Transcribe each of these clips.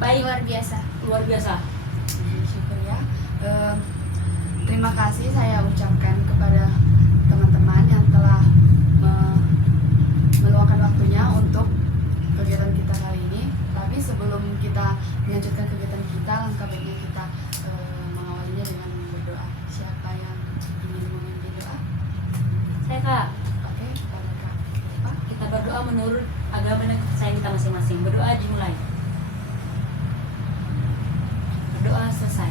Baik, Luar biasa. luar biasa. Syukur ya. Terima kasih saya ucapkan kepada teman-teman yang telah meluangkan waktunya untuk kegiatan kita kali ini. Tapi sebelum kita melanjutkan kegiatan kita, langkah baiknya kita mengawalinya dengan berdoa. Siapa yang ingin memimpin doa? Saya Kak, Oke, kepada Kak Eva. kita berdoa menurut agama dan kepercayaan kita masing-masing. Berdoa dimulai. Berdoa selesai.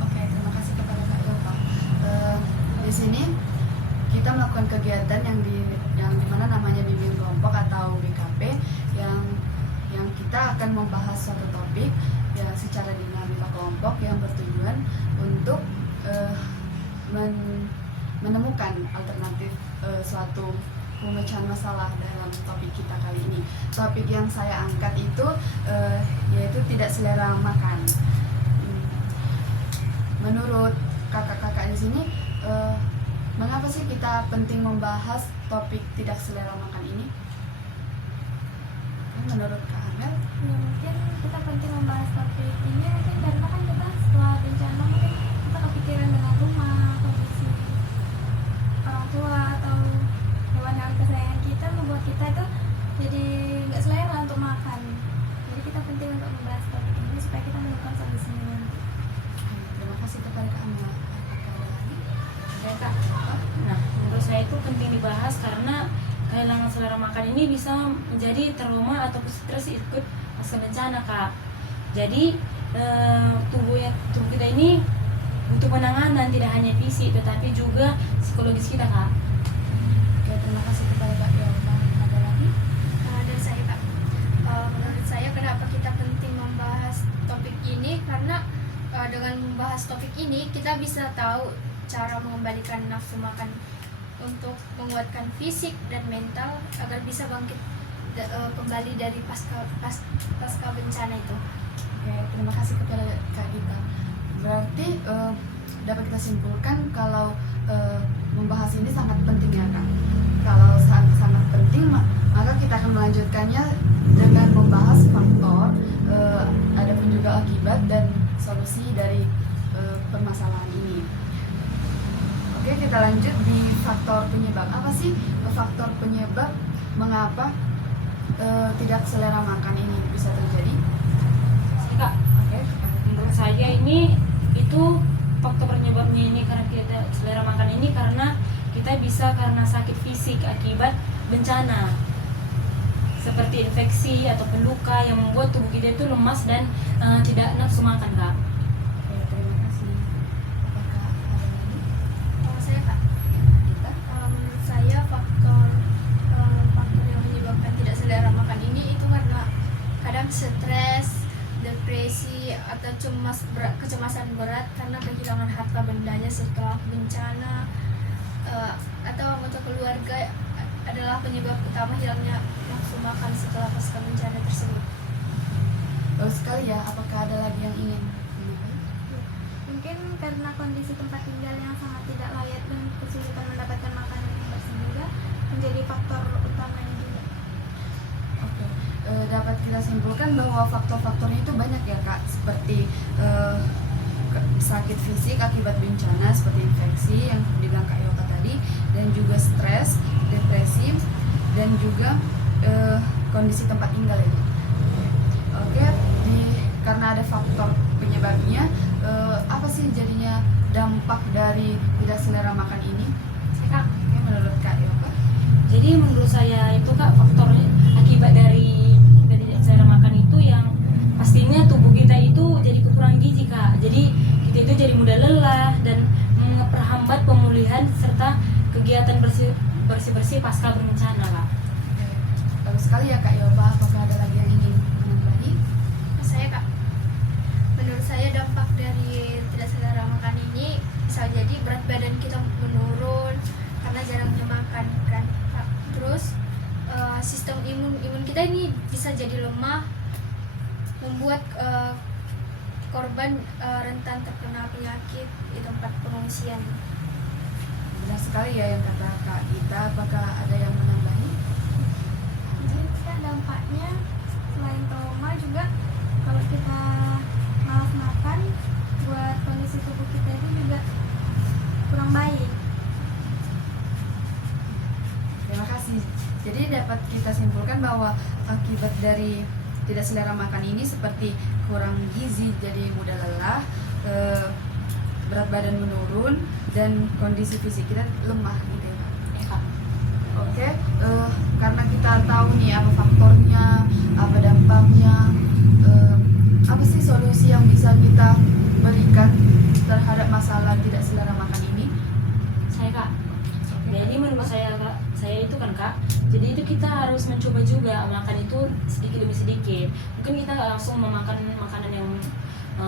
Oke, terima kasih kepada Kak Eva. Di sini kita melakukan kegiatan yang dimana namanya bimbing kelompok atau BKP yang kita akan membahas suatu topik ya secara dinamika kelompok yang bertujuan untuk menemukan alternatif suatu pemecahan masalah dalam topik kita kali ini. Topik yang saya angkat itu yaitu tidak selera makan. Menurut kakak-kakak di sini, mengapa sih kita penting membahas topik tidak selera makan ini? Menurut Kak Amel? Ya, mungkin kita penting membahas topik ini mungkin karena kan kita setelah bencana mungkin kita kepikiran dengan rumah, kondisi orang tua atau hewan-hewan kesayangan kita membuat kita itu jadi nggak selera untuk makan. Jadi kita penting untuk membahas topik ini supaya kita menemukan solusinya. Terima kasih kepada Kak Amel. Apakah ada lagi? Ya Kak. Nah, menurut saya itu penting dibahas karena kehilangan selera makan ini bisa menjadi trauma atau stres ikut pasca bencana Kak. Jadi tubuh kita ini butuh penanganan tidak hanya fisik tetapi juga psikologis kita Kak. Oke, terima kasih kepada Kak Eva. Ada lagi? Dari saya Kak, menurut saya kenapa kita penting membahas topik ini karena dengan membahas topik ini kita bisa tahu cara mengembalikan nafsu makan untuk menguatkan fisik dan mental agar bisa bangkit kembali dari pasca bencana itu. Oke, terima kasih kepada Kak Gita. Berarti dapat kita simpulkan kalau membahas ini sangat penting ya Kak. Kalau sangat penting maka kita akan melanjutkannya dengan membahas faktor, ada pun juga akibat dan solusi dari permasalahan ini. Oke, kita lanjut di faktor penyebab. Apa sih faktor penyebab mengapa tidak selera makan ini bisa terjadi? Kak, Oke, menurut saya ini itu faktor penyebabnya ini karena kita selera makan ini karena kita bisa karena sakit fisik akibat bencana seperti infeksi atau luka yang membuat tubuh kita itu lemas dan tidak nafsu makan Kak. Oke, terima kasih. Apakah ada lagi? Saya Kak, Kita? menurut saya faktor yang menyebabkan tidak selera makan ini itu karena kadang stres, depresi atau kecemasan berat karena kehilangan harta bendanya setelah bencana, atau anggota keluarga adalah penyebab utama hilangnya nafsu makan setelah pasca bencana tersebut. Bagus sekali ya. Apakah ada lagi yang ingin menambahkan? Mungkin karena kondisi tempat tinggal yang sangat tidak layak dan kesulitan mendapatkan makanan yang bersih juga menjadi faktor utamanya juga. Oke, dapat kita simpulkan bahwa faktor-faktornya itu banyak ya Kak, seperti sakit fisik akibat bencana seperti infeksi yang dibilang Kak Yoka tadi, dan juga stres, depresi, dan juga kondisi tempat tinggal ya. Oke, karena ada faktor penyebabnya, apa sih jadinya dampak dari tidak selera makan ini? Kak, Oke, menurut Kak Yoka? jadi menurut saya itu Kak faktornya akibat dari tidak selera makan itu yang pastinya tubuh kita itu jadi kekurangan gizi Kak. Jadi kita itu jadi mudah lelah dan memperhambat pemulihan serta kegiatan bersih pasca bencana Kak. Oke, bagus sekali ya Kak Yoka. Apakah ada lagi yang ingin menambahi? Saya Kak, menurut saya dampak dari tidak selera makan ini bisa jadi berat badan kita menurun karena jarangnya makan kan Kak. Terus sistem imun kita ini bisa jadi lemah, membuat korban rentan terkena penyakit di tempat pengungsian. Benar sekali ya yang kata Kak Gita. Apakah ada yang menambahi? Jadi dampaknya selain trauma juga kalau bahwa akibat dari tidak selera makan ini seperti kurang gizi, jadi mudah lelah, berat badan menurun, dan kondisi fisik kita lemah gitu ya Kak. Ya Kak. Oke, karena kita tahu nih apa faktornya, apa dampaknya, apa sih solusi yang bisa kita berikan terhadap masalah tidak selera makan ini? Saya Kak. Jadi menurut saya Kak, saya itu kan Kak, jadi itu kita harus mencoba juga makan itu sedikit demi sedikit. Mungkin kita nggak langsung memakan makanan yang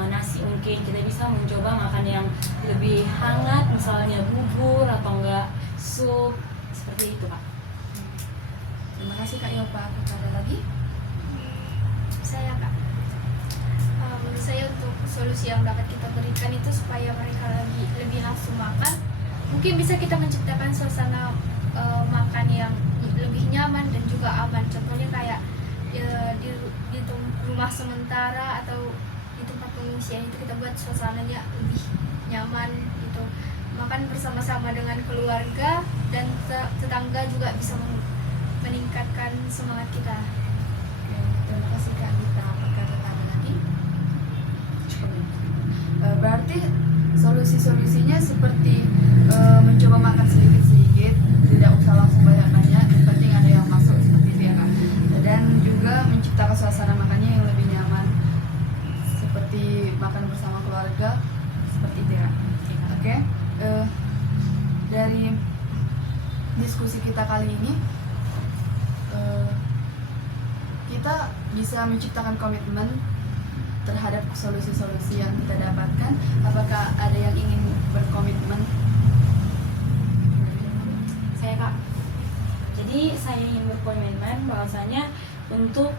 nasi, mungkin kita bisa mencoba makan yang lebih hangat, misalnya bubur atau enggak sup, seperti itu Kak. Terima kasih Kak Yopa. Ada lagi? Saya Kak, menurut saya untuk solusi yang dapat kita berikan itu supaya mereka lebih langsung makan, mungkin bisa kita menciptakan suasana makan yang lebih nyaman dan juga aman. Contohnya kayak di rumah sementara atau di tempat pengungsian itu kita buat suasananya lebih nyaman gitu, makan bersama-sama dengan keluarga dan tetangga juga bisa meningkatkan semangat kita. Oke, terima kasih Kak Gita. Apakah ada lagi? Berarti solusi-solusinya seperti mencoba makan sedikit-sedikit, tidak usah langsung banyak-banyak, yang penting ada yang masuk seperti itu ya Kak. Dan juga menciptakan suasana makannya yang lebih nyaman, seperti makan bersama keluarga, seperti itu ya. Oke, dari diskusi kita kali ini, kita bisa menciptakan komitmen terhadap solusi-solusi yang kita dapatkan. Apakah ada yang ingin berkomitmen? Saya Kak. Jadi saya ingin berkomitmen bahwasanya untuk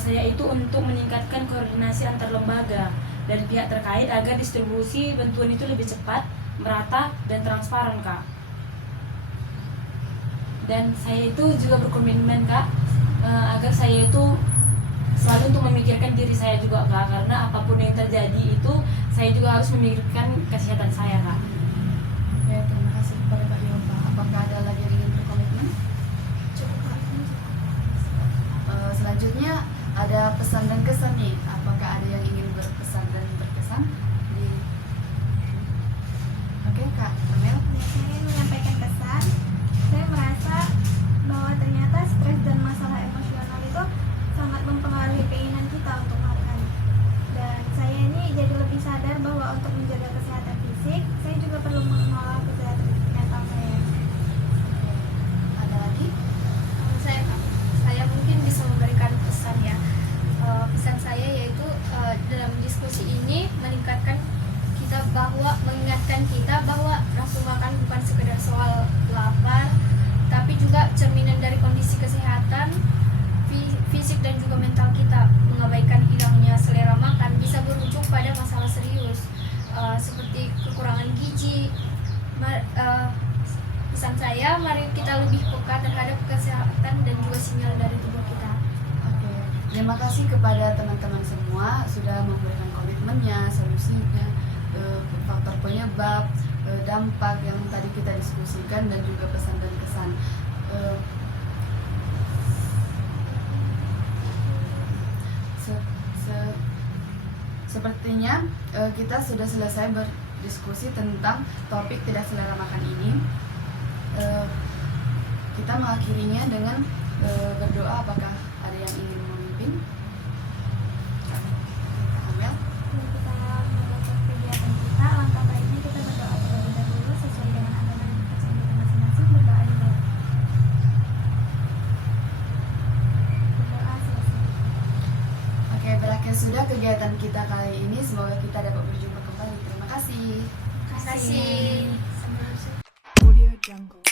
saya itu untuk meningkatkan koordinasi antar lembaga dan pihak terkait agar distribusi bantuan itu lebih cepat, merata, dan transparan Kak. Dan saya itu juga berkomitmen Kak, agar saya itu selalu untuk memikirkan diri saya juga Kak, karena apapun yang terjadi itu saya juga harus memikirkan kesehatan saya Kak. Ya, terima kasih kepada Kak Yopa. Apakah ada lagi yang ingin berkomitmen? Cukup Kak. Selanjutnya ada pesan dan kesan nih. Apakah ada yang ingin berpesan dan berkesan? Oke Kak Amel. Saya ingin menyampaikan kesan. Saya merasa bahwa ternyata stres dan masalah emosional itu sangat mempengaruhi keinginan kita untuk makan. Dan saya ini jadi lebih sadar bahwa untuk menjaga kesehatan fisik, saya juga perlu mengelola kesehatan mental saya. Ada lagi? Saya Kak, saya mungkin bisa memberikan pesan ya. Pesan saya yaitu dalam diskusi ini mengingatkan kita bahwa nafsu makan bukan sekedar soal lapar, tapi juga cerminan dari kondisi kesehatan fisik dan juga mental kita. Mengabaikan hilangnya selera makan bisa berujung pada masalah serius seperti kekurangan gizi. Pesan saya, mari kita lebih peka terhadap kesehatan dan juga sinyal dari tubuh kita. Oke, terima kasih kepada teman-teman semua sudah memberikan komitmennya, solusinya, faktor penyebab, dampak yang tadi kita diskusikan, dan juga pesan dan kesan. Sepertinya kita sudah selesai berdiskusi tentang topik tidak selera makan ini. Kita mengakhirinya dengan berdoa. Apakah ada yang ingin memimpin? Kak Amel? Sebelum kita menutup kegiatan kita, langkah baiknya kita berdoa terlebih dahulu sesuai dengan agama dan kepercayaan kita masing-masing. Berdoa dulu. Berdoa selesai. Oke, berakhir sudah kegiatan kita kali ini. Semoga kita dapat berjumpa kembali. Terima kasih. Terima kasih. Audio Jungle.